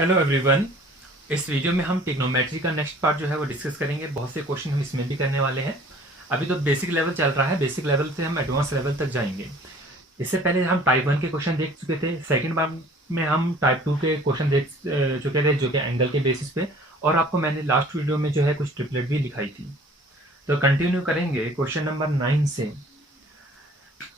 Hello everyone. इस video में हम ट्रिग्नोमेट्री का नेक्स्ट पार्ट जो है वो डिस्कस करेंगे। बहुत से क्वेश्चन हम इसमें भी करने वाले हैं। अभी तो बेसिक लेवल चल रहा है, बेसिक लेवल से हम एडवांस लेवल तक जाएंगे। इससे पहले हम टाइप 1 के क्वेश्चन देख चुके थे। सेकंड बार में हम टाइप 2 के क्वेश्चन देख चुके थे, जो कि एंगल के बेसिस पे, और आपको मैंने लास्ट वीडियो में जो है कुछ ट्रिपलेट भी दिखाई थी। तो कंटिन्यू करेंगे क्वेश्चन नंबर 9 से।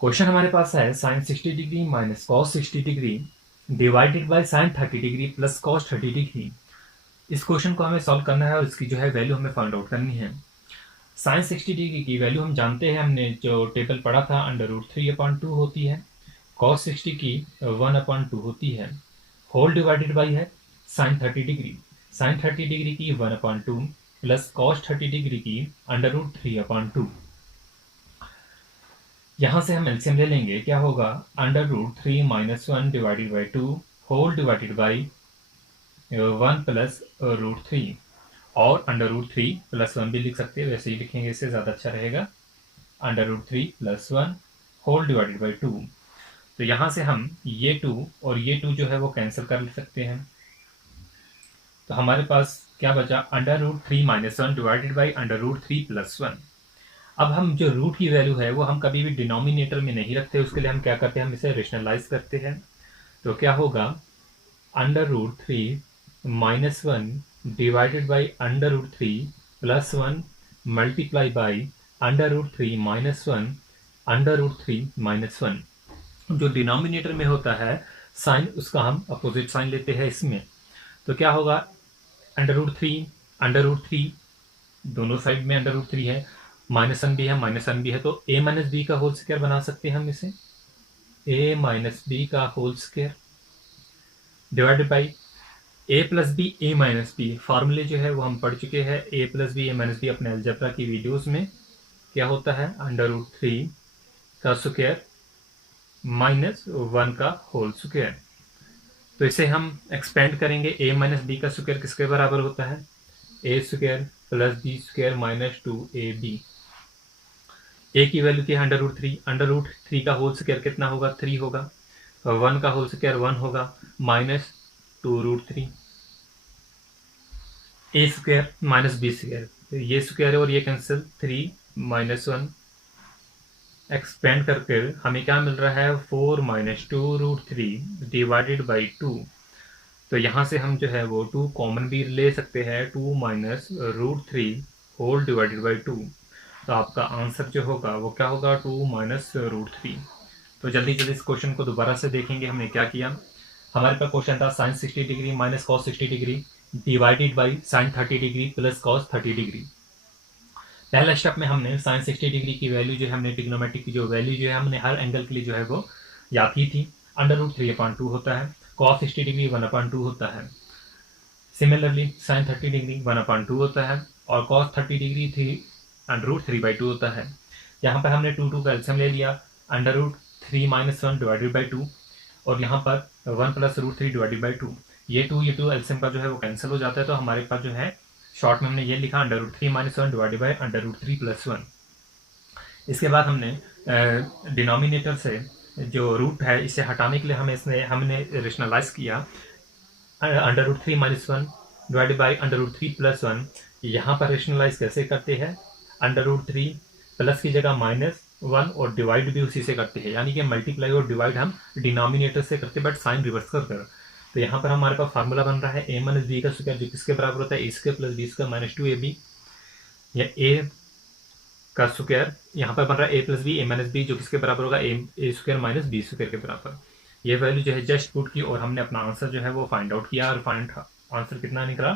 क्वेश्चन हमारे पास है sine 60 degree minus cos 60 degree divided by sine 30 degree plus cos 30 degree. इस क्वेश्चन को हमें सॉल्व करना है और इसकी जो है वैल्यू हमें फाइंड आउट करनी है। साइन 60 डिग्री की वैल्यू हम जानते हैं, हमने जो टेबल पढ़ा था, √3/2 होती है। कॉस 60 की 1/2 होती है। होल डिवाइडेड बाई है साइन 30 डिग्री। साइन 30 डिग्री की 1/2 प्लस कॉस 30 डिग्री की √3/2। यहाँ से हम एलसीएम ले लेंगे, क्या होगा, √3 - 1 divided by 2 whole divided by 1 plus √3, और √3 + 1 भी लिख सकते हैं, वैसे ही लिखेंगे, इससे ज़्यादा अच्छा रहेगा। √3 + 1 होल डिवाइडेड बाई 2। तो यहाँ से हम ये 2 और ये 2 जो है वो कैंसिल कर सकते हैं। तो हमारे पास क्या बचा, √3 - 1 डिवाइडेड बाई √3 + 1। अब हम जो रूट की वैल्यू है वो हम कभी भी डिनोमिनेटर में नहीं रखते, उसके लिए हम क्या करते हैं, हम इसे रेशनलाइज करते हैं। तो क्या होगा, √3 - 1 डिवाइडेड बाई √3 + 1 मल्टीप्लाई बाई √3 - 1 √3 - 1। जो डिनोमिनेटर में होता है साइन, उसका हम अपोजिट साइन लेते हैं इसमें। तो क्या होगा, √3 दोनों साइड में √3 है, -1 भी है, -1 भी है, तो a - b का होल स्क्वायर बना सकते हैं हम इसे। a - b का whole square divided by a + b a - b। फार्मूले जो है वो हम पढ़ चुके हैं, a + b a - b अपने अलजेब्रा की वीडियोस में। क्या होता है, √3 का स्क्वायर -1 का होल स्क्वायर। तो इसे हम एक्सपेंड करेंगे, a - b का स्क्वायर किसके बराबर होता है, a² + b² - 2ab। a की वैल्यू की है √3 का होल स्क्वायर कितना होगा, 3 होगा, 1 का होल स्क्वायर 1 होगा, -2√3। a² - b², तो ये स्क्वायर है और ये कैंसिल, 3 - 1 एक्सपेंड करके हमें क्या मिल रहा है, 4 - 2√3 डिवाइडेड बाई 2। तो यहाँ से हम जो है वो 2 कॉमन भी ले सकते हैं, 2 - √3 होल डिवाइडेड बाई 2। तो आपका आंसर जो होगा वो क्या होगा, 2 - √3। तो जल्दी जल्दी इस क्वेश्चन को दोबारा से देखेंगे। हमने क्या किया, हमारे पास क्वेश्चन था sine 60 degree minus cos 60 degree divided by sine 30 degree plus cos 30 degree. पहला स्टेप में हमने साइन 60 डिग्री की वैल्यू जो है, हमने ट्रिग्नोमेट्रिक की जो वैल्यू जो है हमने हर एंगल के लिए जो है वो याद की थी। √3/2 होता है, कॉस 60 डिग्री 1/2 होता है। सिमिलरली साइन 30 डिग्री 1/2 होता है, और कॉस 30 डिग्री √3/2 होता है। यहाँ पर हमने 2 का एलसीएम ले लिया, √3 - 1 डिवाइडेड बाई 2, और यहाँ पर 1 + √3 डिवाइडेड बाई 2। ये 2 एलसीएम का जो है वो कैंसिल हो जाता है। तो हमारे पास जो है शॉर्ट में हमने ये लिखा, √3 - 1 डिवाइडेड बाई √3 + 1। इसके बाद हमने डिनोमिनेटर से जो रूट है इसे हटाने के लिए हमने रेशनलाइज किया, √3 - 1 डिवाइडेड बाई √3 + 1। यहाँ पर रेशनलाइज कैसे करते हैं, √3 प्लस की जगह -1 और डिवाइड भी उसी से करते हैं, यानी कि मल्टीप्लाई और डिवाइड हम डिनोमिनेटर से करते हैं, बट साइन रिवर्स कर। तो यहाँ पर हमारे पास फार्मूला बन रहा है a - b का स्क्वायर, जो किसके बराबर होता है, a² + b² - 2ab। या a का स्क्वायर यहाँ पर बन रहा है a + b a - b, जो किसके बराबर होगा, a² - b² के बराबर। ये वैल्यू जो है जस्ट पुट की, और हमने अपना आंसर जो है वो फाइंड आउट किया, और आंसर कितना निकला,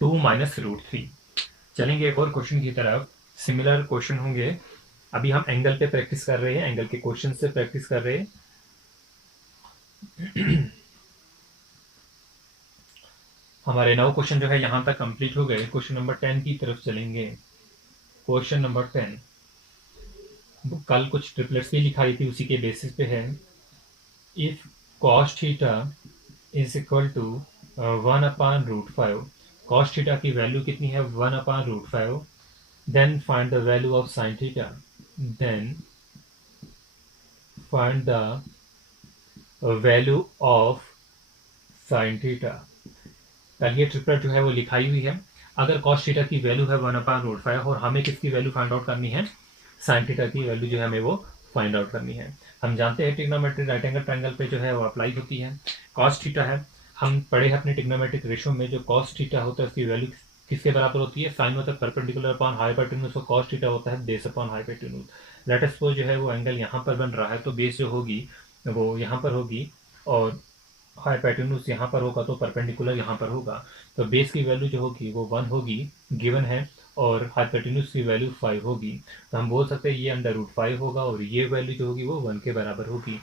2 - √3। चलेंगे एक और क्वेश्चन की तरफ। सिमिलर क्वेश्चन होंगे। अभी हम एंगल पे प्रैक्टिस कर रहे हैं, एंगल के क्वेश्चन से प्रैक्टिस कर रहे हैं। हमारे 9 क्वेश्चन जो है यहाँ तक कंप्लीट हो गए। क्वेश्चन नंबर 10 की तरफ चलेंगे। क्वेश्चन नंबर 10, कल कुछ ट्रिपलेट्स भी लिखाई थी, उसी के बेसिस पे है। If cos theta is equal to 1/√5, cos theta की वैल्यू कितनी है, 1/√5, then find the value of sin theta. Then find the value of sine theta. पहले ये ट्रिपलेट जो है वो लिखाई हुई है। अगर कॉस थीटा की वैल्यू है 1/√5 और हमें किसकी वैल्यू फाइंड आउट करनी है, साइन थीटा की वैल्यू जो है हमें वो फाइंड आउट करनी है। हम जानते हैं ट्रिग्नोमेट्री राइट एंगल ट्रायंगल पे जो है वो अप्लाई होती है। कॉस थीटा है, हम पढ़े हैं अपने ट्रिग्नोमेट्रिक रेशियो में, जो कॉस थीटा होता है उसकी वैल्यू किसके बराबर होती है, साइन होता है परपेंडिकुलर अपॉन हाइपोटेन्यूज, और कॉस थीटा होता है base upon hypotenuse. Let us suppose जो है वो एंगल यहाँ पर बन रहा है, तो बेस जो होगी वो यहाँ पर होगी और हाइपोटेन्यूज यहाँ पर होगा, तो परपेंडिकुलर यहाँ पर होगा। तो बेस की वैल्यू जो होगी वो 1 होगी, गिवन है, और हाइपोटेन्यूज की वैल्यू 5 होगी। तो हम बोल सकते हैं ये √5 होगा और ये वैल्यू जो होगी वो 1 के बराबर होगी।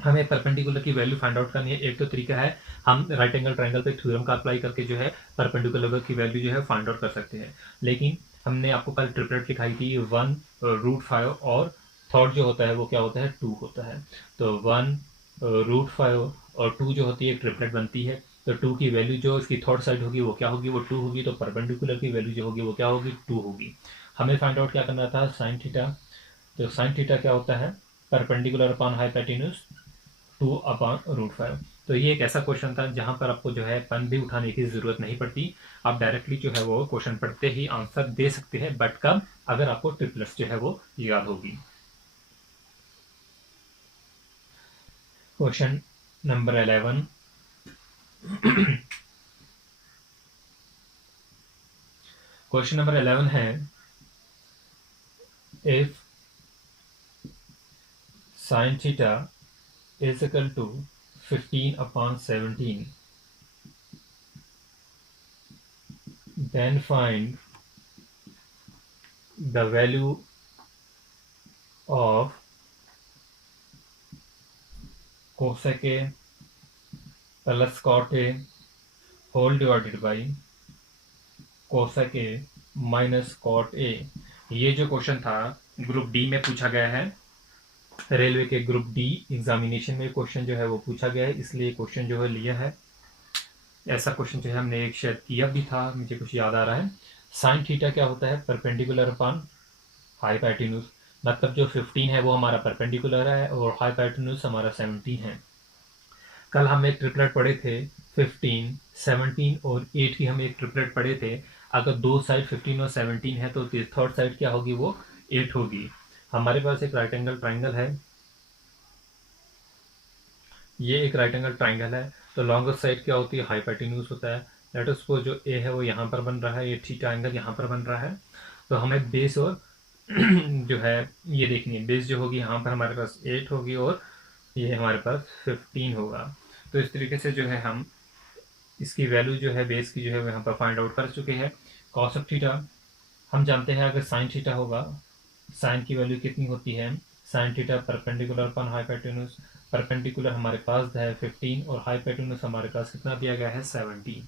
हमें परपेंडिकुलर की वैल्यू फाइंड आउट करनी है। एक तो तरीका है, हम राइट एंगल ट्रायंगल पे थ्योरम का अप्लाई करके जो है परपेंडिकुलर की वैल्यू जो है फाइंड आउट कर सकते हैं। लेकिन हमने आपको कल ट्रिपलेट लिखाई थी 1√5 और थर्ड जो होता है वो क्या होता है, 2 होता है। तो 1√5 और 2 जो होती है एक ट्रिपलेट बनती है। तो 2 की वैल्यू जो इसकी थर्ड साइड होगी वो क्या होगी, वो 2 होगी। तो परपेंडिकुलर की वैल्यू जो होगी वो क्या होगी, 2 होगी। हमें फाइंड आउट क्या करना था, साइन थीटा। तो साइन थीटा क्या होता है, परपेंडिकुलर अपॉन हाइपोटेन्यूज 2/√5। तो ये एक ऐसा क्वेश्चन था जहां पर आपको जो है पेन भी उठाने की जरूरत नहीं पड़ती, आप डायरेक्टली जो है वो क्वेश्चन पढ़ते ही आंसर दे सकते हैं। बट कब, अगर आपको ट्रिपलेट्स जो है वो याद होगी। Question number 11। क्वेश्चन नंबर 11 है, if sine theta is equal to 15/17, then find the value of cosec A plus cot A whole divided by cosec A minus cot A। ये जो क्वेश्चन था ग्रुप डी में पूछा गया है, railway के group D examination में question जो है वो पूछा गया है, इसलिए क्वेश्चन जो है लिया है। ऐसा क्वेश्चन जो है हमने एक शायद किया भी था, मुझे कुछ याद आ रहा है। साइन थीटा क्या होता है, परपेंडिकुलर अपॉन हाइपोटेन्यूज। मतलब जो 15 है वो हमारा परपेंडिकुलर है और हाइपोटेन्यूज हमारा 17 है। कल हम एक ट्रिपलेट पढ़े थे 15, 17 और 8 की, हम एक ट्रिपलेट पढ़े थे। अगर दो साइड 15 और 17 है तो थर्ड साइड क्या होगी, वो 8 होगी। हमारे पास एक राइट एंगल ट्राइंगल है, ये एक राइट एंगल ट्राइंगल है। तो लॉन्गेस्ट साइड क्या होती है, हाइपोटेन्यूज होता है। लेट अस सपोज जो ए है वो यहाँ पर बन रहा है, ये थीटा एंगल यहाँ पर बन रहा है। तो हमें बेस और जो है ये देखनी है, बेस जो होगी यहाँ पर हमारे पास 8 होगी और ये हमारे पास 15 होगा। तो इस तरीके से जो है हम इसकी वैल्यू जो है बेस की जो है वो यहाँ पर फाइंड आउट कर चुके हैं। कॉस ऑफ थीटा हम जानते हैं, अगर साइन थीटा होगा, साइन की वैल्यू कितनी होती है, sine theta perpendicular upon hypotenuse. Perpendicular हमारे पास है 15 और हाइपोटेन्यूज हमारे पास कितना दिया गया है, 17।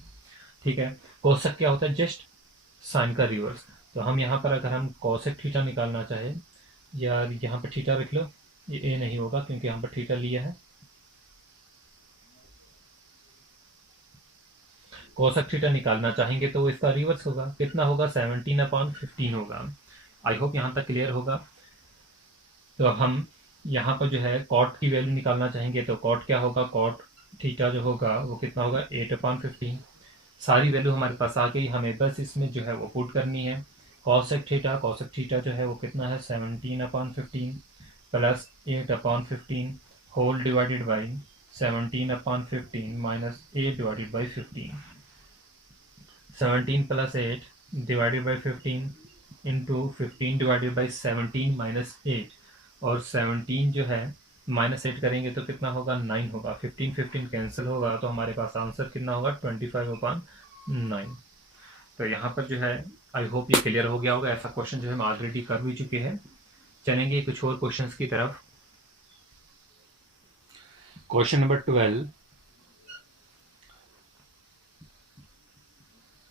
ठीक है। कोसेक क्या होता है, जस्ट साइन का रिवर्स। तो हम यहाँ पर अगर हम कोसेक थीटा निकालना चाहे, या यहाँ पर थीटा रख लो, ये ए नहीं होगा क्योंकि यहाँ पर थीटा लिया है। कोसेक थीटा निकालना चाहेंगे तो इसका रिवर्स होगा, कितना होगा, 17/15 होगा। आई होप यहाँ तक क्लियर होगा। तो अब हम यहाँ पर जो है कॉट की वैल्यू निकालना चाहेंगे, तो कॉट क्या होगा, कॉट थीटा जो होगा वो कितना होगा, 8/15। सारी वैल्यू हमारे पास आ गई, हमें बस इसमें जो है वो पुट करनी है। कॉसेक थीटा जो है वो कितना है, 17/15 plus 8/15 whole divided by 17/15 minus 8 divided by 15। 17 plus 8 divided by 15 into 15 divided by 17 minus 8, और 17 जो है माइनस 8 करेंगे तो कितना होगा, 9 होगा। 15 कैंसिल होगा तो हमारे पास आंसर कितना होगा, 25/9। तो यहाँ पर जो है आई होप ये क्लियर हो गया होगा। ऐसा क्वेश्चन जो है हम ऑलरेडी कर भी चुके हैं। चलेंगे कुछ और क्वेश्चंस की तरफ। Question number 12,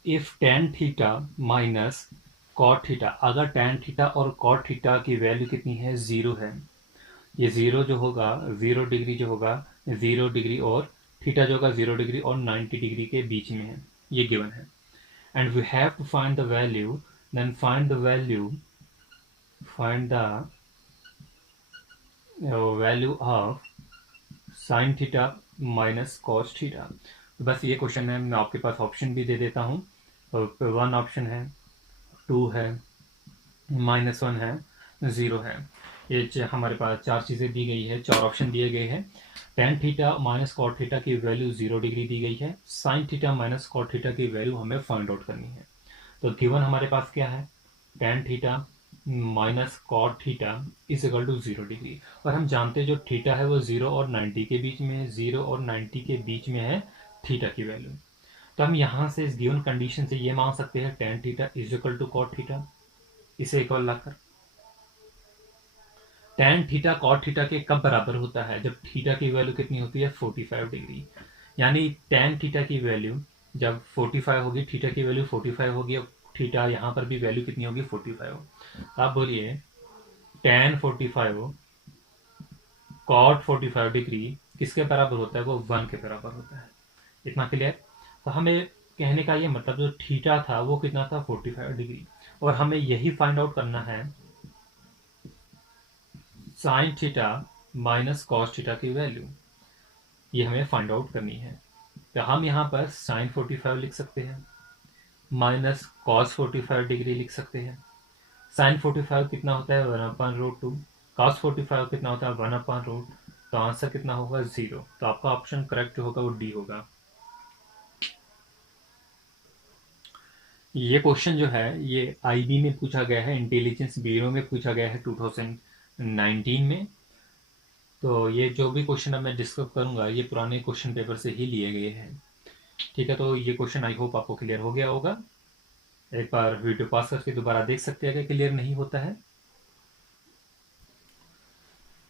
if tan theta minus cot theta, अगर टेन थीटा और कॉट थीटा की वैल्यू कितनी है, 0 है। ये 0 जो होगा, 0 डिग्री जो होगा, 0 डिग्री और थीटा जो होगा 0 डिग्री और 90 डिग्री के बीच में है, ये गिवन है। And we have to find the value, then find the value of sine theta minus cos theta. तो बस ये क्वेश्चन है, मैं आपके पास ऑप्शन भी दे देता हूँ। 1 ऑप्शन है, 2 है, -1 है, 0 है। ये हमारे पास 4 चीज़ें दी गई है, 4 ऑप्शन दिए गए हैं। Tan theta minus cot theta की वैल्यू 0 डिग्री दी गई है। Sine theta minus cot theta की वैल्यू हमें फाइंड आउट करनी है। तो गिवन हमारे पास क्या है, tan theta minus cot theta is equal to 0 degree. और हम जानते हैं जो थीटा है वो 0 और 90 के बीच में है, 0 और 90 के बीच में है थीटा की वैल्यू। तो हम यहाँ से इस गिवन कंडीशन से ये मान सकते हैं tan theta is equal to cot theta. इसे इक्वल लाकर टेन थीटा कॉट थीटा के कब बराबर होता है, जब थीटा की वैल्यू कितनी होती है 45 डिग्री। यानी टेन थीटा की वैल्यू जब 45 होगी, थीटा की वैल्यू 45 होगी, और थीटा यहाँ पर भी वैल्यू कितनी होगी 45। आप बोलिए टेन 45 कॉट 45 डिग्री किसके बराबर होता है, वो 1 के बराबर होता है। इतना क्लियर। तो हमें कहने का ये मतलब जो थीटा था वो कितना था 45 डिग्री, और हमें यही फाइंड आउट करना है sine theta minus cos theta की वैल्यू, ये हमें फाइंड आउट करनी है। तो हम यहाँ पर साइन 45 लिख सकते हैं, माइनस कॉस 45 डिग्री लिख सकते हैं। साइन 45 कितना होता है 1/√2, कॉस 45 कितना होता है 1/√। तो आंसर कितना होगा 0। तो आपका ऑप्शन करेक्ट जो होगा वो डी होगा। ये क्वेश्चन जो है ये आईबी में पूछा गया है, इंटेलिजेंस ब्यूरो में पूछा गया है 2019 में। तो ये जो भी क्वेश्चन अब मैं डिस्कस करूंगा ये पुराने क्वेश्चन पेपर से ही लिए गए हैं। ठीक है, तो ये क्वेश्चन आई होप आपको क्लियर हो गया होगा। एक बार वीडियो पास करके दोबारा देख सकते हैं अगर क्लियर नहीं होता है।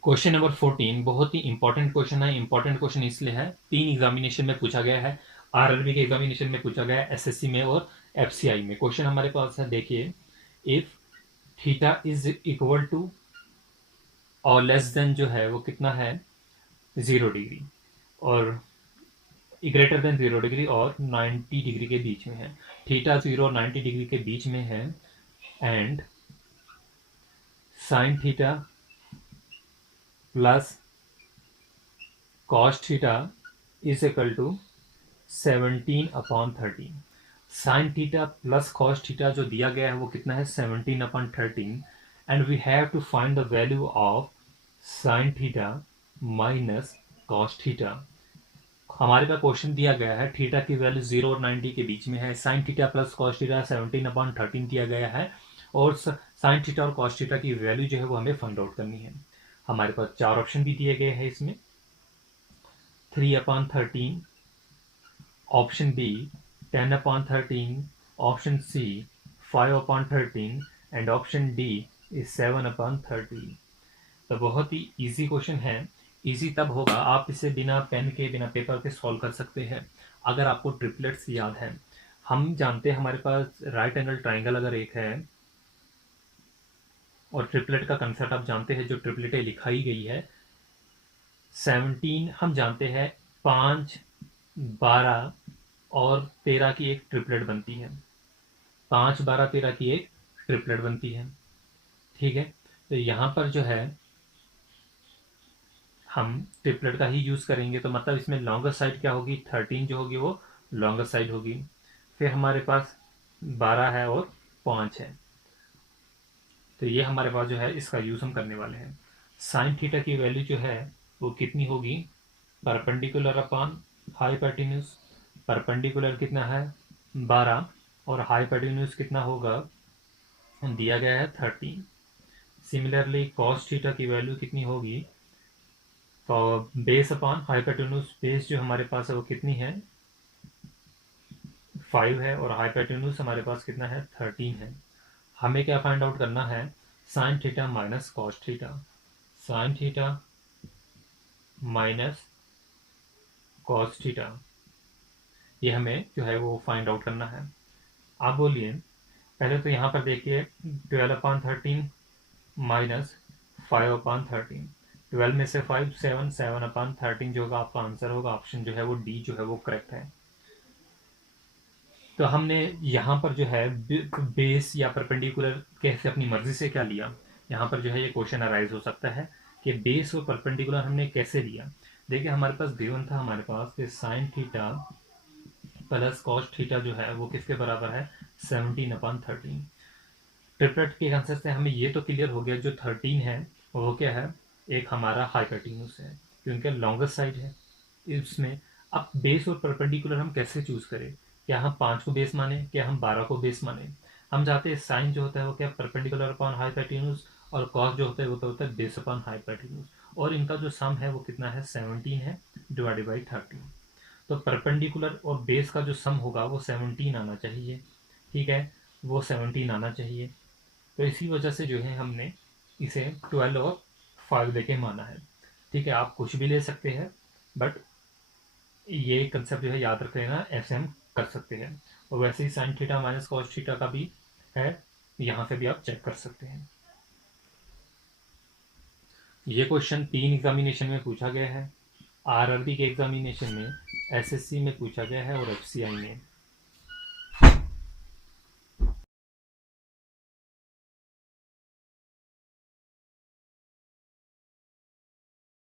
क्वेश्चन नंबर 14 बहुत ही इंपॉर्टेंट क्वेश्चन है। इंपॉर्टेंट क्वेश्चन इसलिए है, 3 एग्जामिनेशन में पूछा गया है, आरआरबी के एग्जामिनेशन में पूछा गया है, एसएससी में और एफसीआई में। क्वेश्चन हमारे पास है, देखिए, if theta is equal to और लेस देन जो है वो कितना है 0 डिग्री, और ग्रेटर देन 0 डिग्री और 90 डिग्री के बीच में है। थीटा 0 और 90 डिग्री के बीच में है, and sine theta plus cos theta is equal to 17/13। Sine theta plus cos theta जो दिया गया है वो कितना है 17/13, and we have to find the value of sine theta minus cos theta. हमारे पास क्वेश्चन दिया गया है थीटा की वैल्यू 0 और 90 के बीच में है, sine theta plus cos theta 17/13 दिया गया है, और साइन थीटा और कॉस थीटा की वैल्यू जो है वो हमें फाइंड आउट करनी है। हमारे पास 4 ऑप्शन भी दिए गए हैं इसमें, 3/13, option B 10/13, option C 5/13, and option D is 7/13। तो बहुत ही इजी क्वेश्चन है। इजी तब होगा आप इसे बिना पेन के बिना पेपर के सॉल्व कर सकते हैं अगर आपको ट्रिपलेट्स याद है। हम जानते हैं हमारे पास राइट एंगल ट्राइंगल अगर एक है, और ट्रिपलेट का कंसेप्ट आप जानते हैं, जो ट्रिपलेट लिखाई गई है 17, हम जानते हैं 5, 12 और 13 की एक ट्रिपलेट बनती है। 5, 12, 13 की एक ट्रिपलेट बनती है। ठीक है, तो यहाँ पर जो है हम ट्रिपलेट का ही यूज करेंगे, तो मतलब इसमें लॉन्गर साइड क्या होगी 13 जो होगी वो लॉन्गर साइड होगी। फिर हमारे पास 12 है और 5 है, तो ये हमारे पास जो है इसका यूज हम करने वाले हैं। साइन थीटा की वैल्यू जो है वो कितनी होगी, परपेंडिकुलर अपॉन हाइपोटेन्यूज। परपेंडिकुलर कितना है 12, और हाइपोटेन्यूज कितना होगा दिया गया है 13। सिमिलरली कॉस थीटा की वैल्यू कितनी होगी, तो बेस अपॉन हाइपोटेन्यूज, बेस जो हमारे पास है वो कितनी है 5 है, और हाइपोटेन्यूज हमारे पास कितना है 13 है। हमें क्या फाइंड आउट करना है, sine theta minus cos theta. Sign theta minus cos theta, ये हमें जो है वो फाइंड आउट करना है। आप बोलिए, पहले तो यहाँ पर देखिए 12/13 माइनस 5/13, 12 में से 5 7, 7/13 जो होगा आपका आंसर होगा। ऑप्शन जो है वो डी जो है वो करेक्ट है। तो हमने यहाँ पर जो है बेस या परपेंडिकुलर कैसे अपनी मर्जी से क्या लिया, यहाँ पर जो है ये क्वेश्चन अराइज हो सकता है कि बेस और परपेंडिकुलर हमने कैसे लिया। देखिए हमारे पास गिवन था हमारे पास कि sign theta plus cos theta जो है वो किसके बराबर है, 17/13। ट्रिपलेट के आंसर से हमें ये तो क्लियर हो गया, जो 13 है वो क्या है, एक हमारा हाइपोटेन्यूज है क्योंकि लॉन्गेस्ट साइड है इसमें। अब बेस और परपेंडिकुलर हम कैसे चूज करें, क्या हम 5 को बेस माने, क्या हम 12 को बेस माने। हम चाहते हैं साइन जो होता है वो क्या, परपेंडिकुलर अपॉन हाइपोटेन्यूज, और कॉस जो होता है वो तो होता है बेस अपॉन हाइपोटेन्यूज, और इनका जो सम है वो कितना है, 17 है डिवाइडेड बाई 13। तो परपेंडिकुलर और बेस का जो सम होगा वो 17 आना चाहिए, ठीक है, वो 17 आना चाहिए। तो इसी वजह से जो है हमने इसे 12 और 5 लेके माना है। ठीक है, आप कुछ भी ले सकते हैं, बट ये कंसेप्ट जो है याद रख लेना, ऐसे हम कर सकते हैं। और वैसे ही sine theta minus cos theta का भी है, यहाँ से भी आप चेक कर सकते हैं। ये क्वेश्चन 3 एग्जामिनेशन में पूछा गया है, आरआरबी के एग्जामिनेशन में, एसएससी में पूछा गया है और एफसीआई में।